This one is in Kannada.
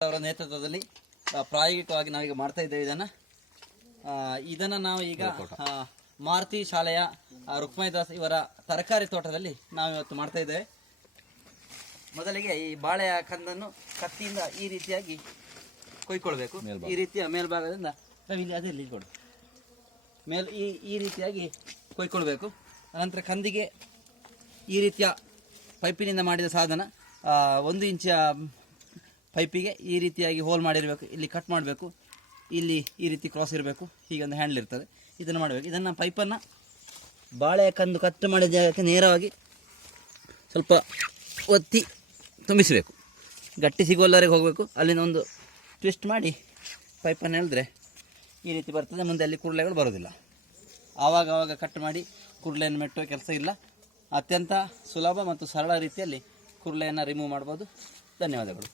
ಅವರ ನೇತೃತ್ವದಲ್ಲಿ ಪ್ರಾಯೋಗಿಕವಾಗಿ ನಾವೀಗ ಮಾಡ್ತಾ ಇದ್ದೇವೆ ಇದನ್ನು. ಇದನ್ನು ನಾವು ಈಗ ಮಾರುತಿ ಶಾಲೆಯ ಆ, ರುಕ್ಮೈ ದಾಸ್ ಇವರ ತರಕಾರಿ ತೋಟದಲ್ಲಿ ನಾವು ಇವತ್ತು ಮಾಡ್ತಾ ಇದ್ದೇವೆ. ಮೊದಲಿಗೆ ಈ ಬಾಳೆಯ ಕಂದನ್ನು ಕತ್ತಿಯಿಂದ ಈ ರೀತಿಯಾಗಿ ಕೊಯ್ಕೊಳ್ಬೇಕು. ಈ ರೀತಿಯ ಮೇಲ್ಭಾಗದಿಂದ ಇಲ್ಲಿ ಅದೇ ಇಲ್ಲಿ ಕೊಡು. ಮೇಲ್ ಈ ಈ ರೀತಿಯಾಗಿ ಕೊಯ್ಕೊಳ್ಬೇಕು. ಅನಂತರ ಕಂದಿಗೆ ಈ ರೀತಿಯ ಪೈಪಿನಿಂದ ಮಾಡಿದ ಸಾಧನ ಒಂದು ಇಂಚಿಯ ಪೈಪಿಗೆ ಈ ರೀತಿಯಾಗಿ ಹೋಲ್ ಮಾಡಿರಬೇಕು, ಇಲ್ಲಿ ಕಟ್ ಮಾಡಬೇಕು, ಇಲ್ಲಿ ಈ ರೀತಿ ಕ್ರಾಸ್ ಇರಬೇಕು ಹೀಗೊಂದು ಹ್ಯಾಂಡ್ಲ್ ಇರ್ತದೆ. ಇದನ್ನು ಮಾಡಬೇಕು. ಇದನ್ನು ಪೈಪನ್ನು ಬಾಳೆ ಕಂದು ಕಟ್ ಮಾಡಿದ ಜಾಗಕ್ಕೆ ನೇರವಾಗಿ ಸ್ವಲ್ಪ ಒತ್ತಿ ತುಂಬಿಸಬೇಕು. ಗಟ್ಟಿ ಸಿಗುವಲ್ಲವರೆಗೆ ಹೋಗಬೇಕು. ಅಲ್ಲಿನ ಒಂದು ಟ್ವಿಸ್ಟ್ ಮಾಡಿ ಪೈಪನ್ನು ಹೇಳಿದ್ರೆ ಈ ರೀತಿ ಬರ್ತದೆ. ಮುಂದೆ ಅಲ್ಲಿ ಕುರುಳೆಗಳು ಬರೋದಿಲ್ಲ ಆವಾಗ ಆವಾಗ ಕಟ್ ಮಾಡಿ ಕುರುಳೆಯನ್ನು ಮೆಟ್ಟುವ ಕೆಲಸ ಇಲ್ಲ. ಅತ್ಯಂತ ಸುಲಭ ಮತ್ತು ಸರಳ ರೀತಿಯಲ್ಲಿ ಕುರುಳೆಯನ್ನು ರಿಮೂವ್ ಮಾಡ್ಬೋದು. ಧನ್ಯವಾದಗಳು.